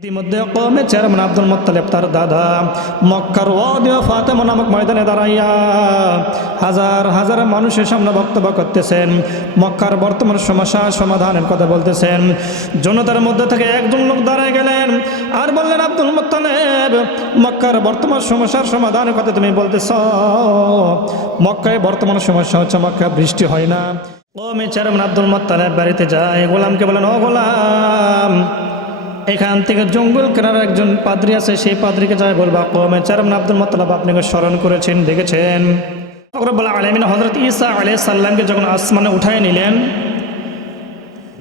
ইতিমধ্যে কওমে chairman Abdul Muttalib তার দাদা মক্কার ওয়াদি ফাতেমা নামক ময়দানে দাঁড়াইয়া হাজার হাজার মানুষের সামনে বক্তব্য করতেছেন, মক্কার বর্তমান সমস্যা সমাধানের কথা বলতেছেন। জনতার মধ্যে থেকে একজন লোক দাঁড়ায় গেলেন আর বললেন, আব্দুল মুত্তালিব, মক্কার বর্তমান সমস্যার সমাধানের কথা তুমি বলতেছ। মক্কায় বর্তমান সমস্যা হচ্ছে মক্কায় বৃষ্টি হয় না। কওমে চেয়ারম্যান আব্দুল মুত্তালিব বাড়িতে যায়, গোলামকে বলেন, ও গোলাম, এখান থেকে জঙ্গল কেনার একজন পাদ্রী আছে, সেই পাদ্রীকে যায় বলবা কওমে চেয়ারম্যান আব্দুল মুত্তালিব আপনাকে স্মরণ করেছেন, দেখেছেন। রব্বুল আলামিন হযরত ঈসা আলাইহিস সালামকে যখন আসমানে উঠায় নিলেন,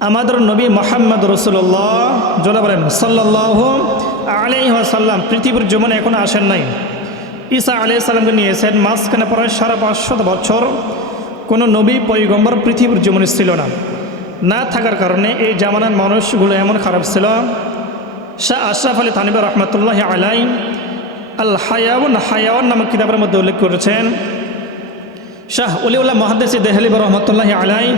আমাদের নবী মুহাম্মদ রাসূলুল্লাহ জোরে বলেন সাল্লাল্লাহু আলাইহি ওয়াসাল্লাম পৃথিবীর জমিনে এখন আসেন নাই। ঈসা আলাইহিস সালামকে নিয়েছেন, মাঝখানে প্রায় 550 বছর কোনো নবী পয়গম্বর পৃথিবীর জমিনে ছিল না থাকার কারণে এই জামানার মানুষগুলো এমন খারাপ ছিল। শাহ আশরাফ আলী থানভী রহমতুল্লাহি আলাইহি আল হায়াওয়ান নামক কিতাবের মধ্যে উল্লেখ করেছেন। শাহ ওলিউল্লাহ মুহাদ্দিস দেহলভী রহমতুল্লাহি আলাইহি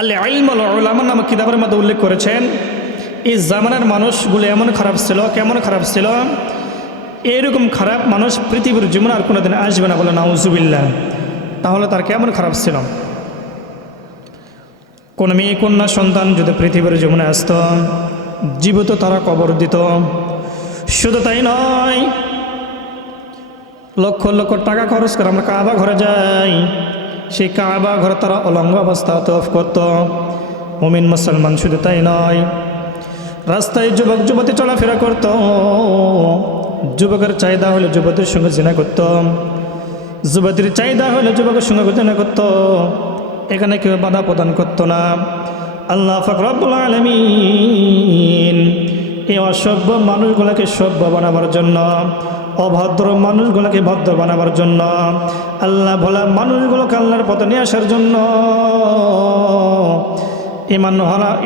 আল ইলম ওয়াল উলামা নামক কিতাবের মধ্যে উল্লেখ করেছেন, এই জামানার মানুষগুলো এমন খারাপ ছিল, কেমন খারাপ ছিল, এরকম খারাপ মানুষ পৃথিবীর জীবনে আর কোনোদিন আসবে না, বলে নাউজুবিল্লাহ। তাহলে তার কেমন খারাপ ছিল? কোন মেয়ে কন্যা সন্তান যদি পৃথিবীর জীবনে আসত, জীবিত তারা কবর দিত। শুধু তাই নয়, লক্ষ লক্ষ টাকা খরচ করে আমরা কাবা ঘরে যাই, সেই কাবা ঘরে তারা অলঙ্গ অবস্থা তওয়াফ করত। মুমিন মুসলমান শুধু তাই নয়, রাস্তায় যুবক যুবতী চলাফেরা করত, যুবকের চাহিদা হলে যুবতীর সঙ্গে জিনা করত, যুবতীর চাহিদা হলে যুবকের সঙ্গে জিনা করত। এখানে কেউ বাধা প্রদান করত না। আল্লাহ পাক রব্বুল আলামিন এই অসভ্য মানুষগুলোকে সভ্য বানাবার জন্য, অভদ্র মানুষগুলোকে ভদ্র বানাবার জন্য, আল্লাহ ভোলা মানুষগুলোকে আল্লাহর পথে নিয়ে আসার জন্য,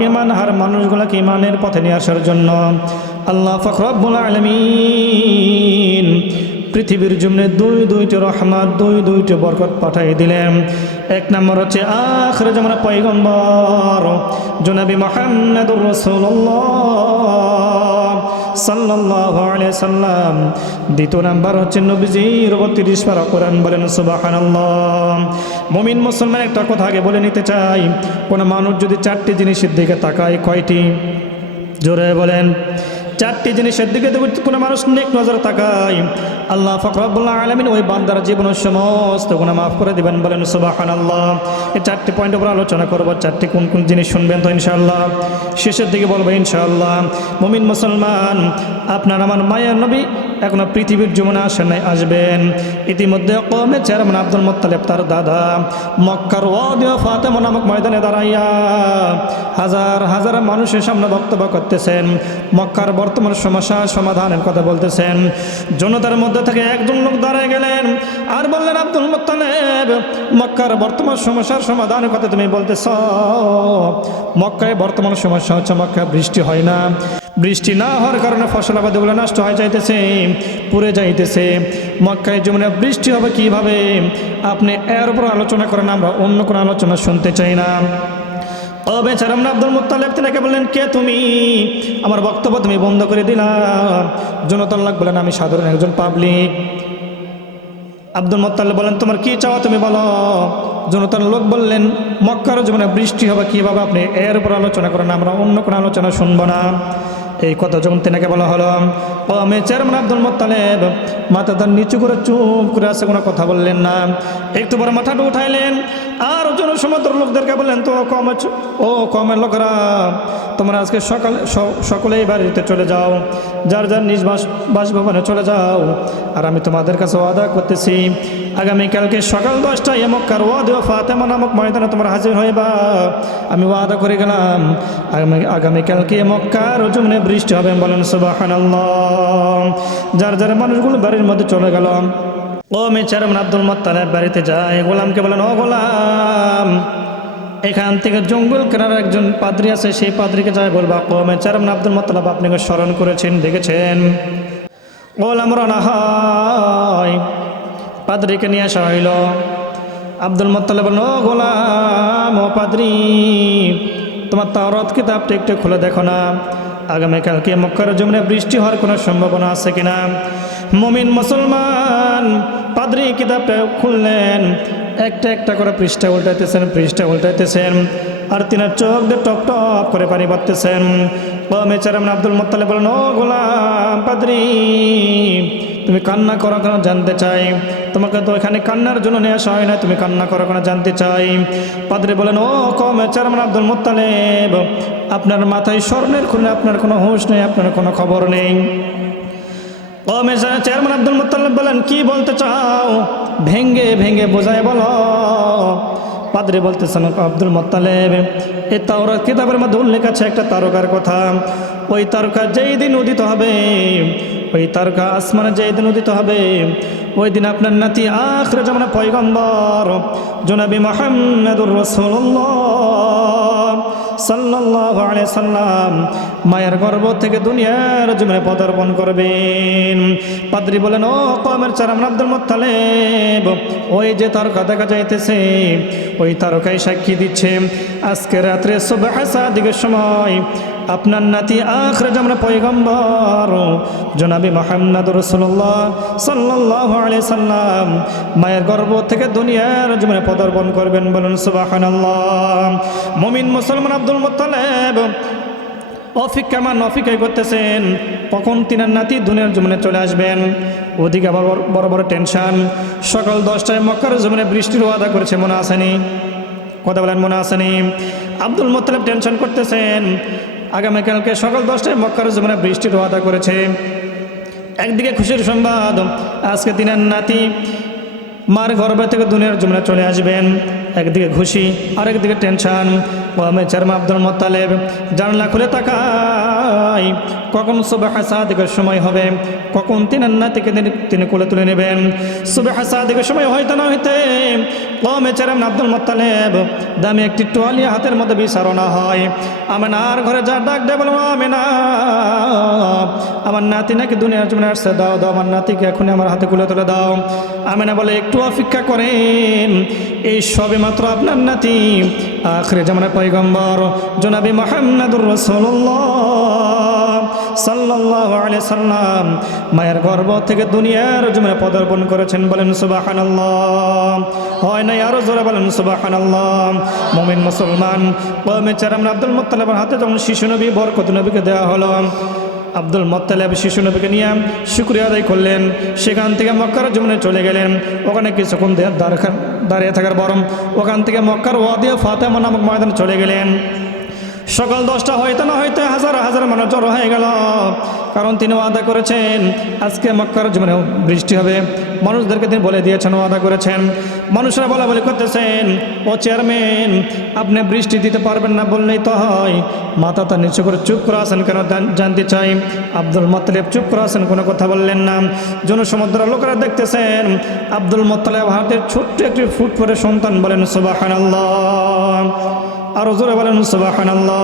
ইমান হার মানুষগুলোকে ইমানের পথে নিয়ে আসার জন্য আল্লাহ পাক রব্বুল আলামিন পৃথিবীর জমিনে দুইটি রহমত, দুইটি বরকত পাঠিয়ে দিলেন। এক নম্বর হচ্ছে আখির জামানার পয়গম্বর জনাবি মুহাম্মদুর রাসূলুল্লাহ সাল্লাল্লাহু আলাইহি সাল্লাম। দ্বিতীয় নাম্বার হচ্ছে নবীজির 32 পারা কোরআন, বলেন সুবহানাল্লাহ। মুমিন মুসলমান একটা কথা আগে বলে নিতে চাই, কোন মানুষ যদি 4টি জিনিসের দিকে তাকায়, কয়টি? জোরে বলেন। 4টি জিনিসের দিকে কোনো মানুষ নেক নজর তাকায়, আল্লাহ পাক রব্বুল আলামিন ওই বান্দার জীবনের সমস্ত গুনাহ মাফ করে দিবেন, বলেন সুবহানাল্লাহ। এই 4টি পয়েন্টের উপর আলোচনা করব। 4টি কোন কোন জিনিস শুনবেন তো ইনশাআল্লাহ, শেষের দিকে বলবো ইনশাআল্লাহ। মুমিন মুসলমান, আপনার আমার মায়ের নবী এখনো পৃথিবীর জীবনে আসেন নাই, আসবেন। ইতিমধ্যে কওমে চেয়ারম্যান আব্দুল মুত্তালিব তার দাদা মক্কার ওয়াদি ফাতেমা নামক ময়দানে দাঁড়াইয়া হাজার হাজার মানুষের সামনে বক্তব্য করতেছেন, মক্কার বর্তমান সমস্যা সমাধানের কথা বলতেছেন। জনতার মধ্যে থেকে একজন লোক দাঁড়ায় গেলেন আর বললেন, আব্দুল মুত্তালিব, মক্কার বর্তমান সমস্যার সমাধানের কথা তুমি বলতেছ। মক্কায় বর্তমান সমস্যা হচ্ছে মক্কায় বৃষ্টি হয় না। বৃষ্টি না হওয়ার কারণে ফসলাবাদগুলো নষ্ট হয়ে যাইতেছে, পুড়ে যাইতেছে। মক্কায় জমিনে বৃষ্টি হবে কিভাবে? আপনি এর উপর আলোচনা করেন, আমরা অন্য কোনো আলোচনা শুনতে চাই না। ও বেচারাম আব্দুল মুত্তালিব তিনাকে বললেন, কে তুমি? আমার বক্তব্য তুমি বন্ধ করে দিলা। জনতার লোক বলেন, আমি সাধারণ একজন পাবলিক। আব্দুল মুত্তালিব বলেন, তোমার কি চাওয়া তুমি বলো। জনতার লোক বললেন, মক্কার জীবনে বৃষ্টি হবে কিভাবে? আপনি এর উপর আলোচনা করেন, আমরা অন্য কোনো আলোচনা শুনবো না। এই কথা যখন তিনাকে বলা হলো, কওমে চেয়ারম্যান আব্দুল মুত্তালিব মাথা তার নিচু করে চুপ করে আছে, কোনো কথা বললেন না। একটু পরে মাথাটা উঠাইলেন আর জনসমুদ্র লোকদেরকে বললেন, তো কওমের লোকেরা, তোমরা আজকে সকলেই বাড়িতে চলে যাও, যার যার নিজ বাসভবনে চলে যাও। আর আমি তোমাদের কাছে ওয়াদা করতেছি, আগামীকালকে সকাল 10টায় মক্কার ওয়াদি ফাতেমা নামক ময়দানে তোমরা হাজির হইবা। আমি ওয়াদা করে গেলাম, আগামীকালকে মক্কার জমিনে বৃষ্টি হবে, বলেন সুবহানাল্লাহ। যার যার মানুষগুলো বাড়ির মধ্যে চলে গেল। কওমে চেয়ারম্যান আব্দুল মুত্তালিব বাড়িতে যায়, গোলামকে বলেন, ও গোলাম, এখান থেকে জঙ্গল কেনার একজন পাদ্রী আছে, সেই পাদ্রীকে যায় বলবা কওমে চেয়ারম্যান আব্দুল মুত্তালিব আপনাকে স্মরণ করেছেন, দেখেছেন। গোলাম রানা হয়, পাদ্রীকে নিয়ে আসা হইল। আব্দুল মুত্তালিব বলল, ও গোলাম, ও পাদ্রী, তোমার তাওরাত কিতাবটা একটু খুলে দেখো না। আগামীকালকে মক্কার জমিনে বৃষ্টি হওয়ার কোনো সম্ভাবনা আছে কিনা। মুমিন মুসলমান পাদ্রী কিতাবটা খুললেন, একটা একটা করে পৃষ্ঠা উল্টাইতেছেন আর তিনার চোখ দিয়ে টপ টপ করে পানি পড়তেছেন। মেচারাম আব্দুল মুত্তালিব বলেন, ও গোলাম পাদ্রী, তুমি কান্না করো কেন জানতে চাই, তোমাকে তো এখানে কান্নার জন্য নিয়ে আসা হয় না, তুমি কান্না করো কেন জানতে চাই। পাদ্রী বলেন, ও মেচারাম আব্দুল মুত্তালিব, আপনার মাথায় স্বর্ণের খুনে আপনার কোনো হুঁশ নেই, আপনার কোনো খবর নেই। চেয়ারম্যান আব্দুল মুত্তালিব বলেন, কি বলতে চাও, ভেঙ্গে ভেঙ্গে বোঝায় বলো। পাদ্রী বলতেছেন, আব্দুল মুত্তালিব, এই তাওরাত কিতাবের মধ্যে উল্লেখ আছে একটা তারকার কথা। ওই তারকা যেই দিন উদিত হবে, ওই তারকা আসমানে যেই দিন উদিত হবে, ওই দিন আপনার নাতি আখির জামানা পয়গম্বর জনাবি মুহাম্মদুর রাসূলুল্লাহ সাল্লাল্লাহু আলাইহি সাল্লাম মায়ের গর্ভ থেকে দুনিয়ার জমিনে পদার্পণ করবেন। পাদ্রী বলেন, ও কওমের চেয়ারম্যান আব্দুল মুত্তালিব, ওই যে তারকা দেখা যাইতেছে, ওই তারকাই সাক্ষী দিচ্ছে আজকে রাত্রে সুবহ সাদিকের সময় আপনার নাতি আখির জামানা পয়গম্বর জনাবি মুহাম্মদুর রাসূলুল্লাহ সাল্লাল্লাহু আলাইহি সাল্লাম মায়ের গর্ভ থেকে দুনিয়ার জমিনে পদার্পণ করবেন। বলুন সুবহানাল্লাহ। মুমিন মুসলমান আব্দুল মুত্তালিব অপেক্ষায় করতেছেন কখন তিনার নাতি দুনিয়ার জমিনে চলে আসবেন। ওদিকে আবার বড় বড় টেনশন। সকাল 10টায় মক্কার জমিনে বৃষ্টির ওয়াদা করেছে, মনে আসেনি? কথা বলেন, মনে আসেনি? আব্দুল মুত্তালিব টেনশন করতেছেন, আগামীকালকে সকাল 10টায় মক্কার জমিনে বৃষ্টির ওয়াদা করেছে। একদিকে খুশির সংবাদ, আজকে তিনার নাতি মার গর্ভ থেকে দুনিয়ার জমিনে চলে আসবেন, একদিকে খুশি আরেকদিকে টেনশন। চেয়ারম্যান আব্দুল মুত্তালিব জানলা খুলে তাকায় কখন সুবহ সাদিকের সময় হবে, কখন তিনার নাতিকে তিনি কোলে তুলে নেবেন। সুবহ সাদিকের সময় হয়তো না হইতে চেয়ারম্যান আব্দুল মুত্তালিব দামি একটি টোয়ালি হাতের মধ্যে বিছানো হয়। আমেনার ঘরে যা ডাক দেয়, বলো আমেনা, আমার নাতি নাকি দুনিয়ার জমিনে আসছে, দাও দাও আমার নাতিকে এখনই আমার হাতে কোলে তুলে দাও। আমেনা বলে, একটু অপেক্ষা করেন, এই সবে মাত্র আপনার নাতি আখির জামানার পয়গম্বর জনাবি মুহাম্মদুর রাসূলুল্লাহ সাল্লাল্লাহু আলাইহি সাল্লাম মায়ের গর্ভ থেকে দুনিয়ার জমিনে পদার্পণ করেছেন। বলেন সুবহানাল্লাহ। হয় না, আরো জোরে বলেন সুবহানাল্লাহ। মুমিন মুসলমান চেয়ারম্যান আব্দুল মুত্তালিবের হাতে যখন শিশু নবী বরকত নবীকে দেওয়া হলো, আব্দুল মুত্তালিব শিশু নবীকে নিয়ে শুকরিয়া আদায় করলেন। সেখান থেকে মক্কার জমিনে চলে গেলেন। ওখানে কিছুক্ষণ দাঁড়িয়ে থাকার বরং ওখান থেকে মক্কার ওয়াদি ফাতেমা নামক ময়দানে চলে গেলেন। সকাল 10টা হইতে না হইতে হাজার হাজার মানুষ জড়ো হয়ে গেল, কারণ তিনি ওয়াদা করেছেন আজকে মক্কার জমিনে বৃষ্টি হবে। মানুষদেরকে তিনি বলে দিয়েছেন, ওয়াদা করেছেন। মানুষরা বলাবলি করতেছেন, ও চেয়ারম্যান, আপনি বৃষ্টি দিতে পারবেন না বললেই তো হয়, মাথাটা নিচু করে চুপ করে আছেন কেন জানতে চাই। আব্দুল মুত্তালিব চুপ করে আছেন, কোনো কথা বললেন না। জনসমুদ্রের লোকেরা দেখতেছেন আব্দুল মুত্তালিব হাতের ছোট্ট একটি ফুট পরে সন্তান। বলেন সুবহানাল্লাহ। আরো জোরে বলেন সুবহানাল্লাহ।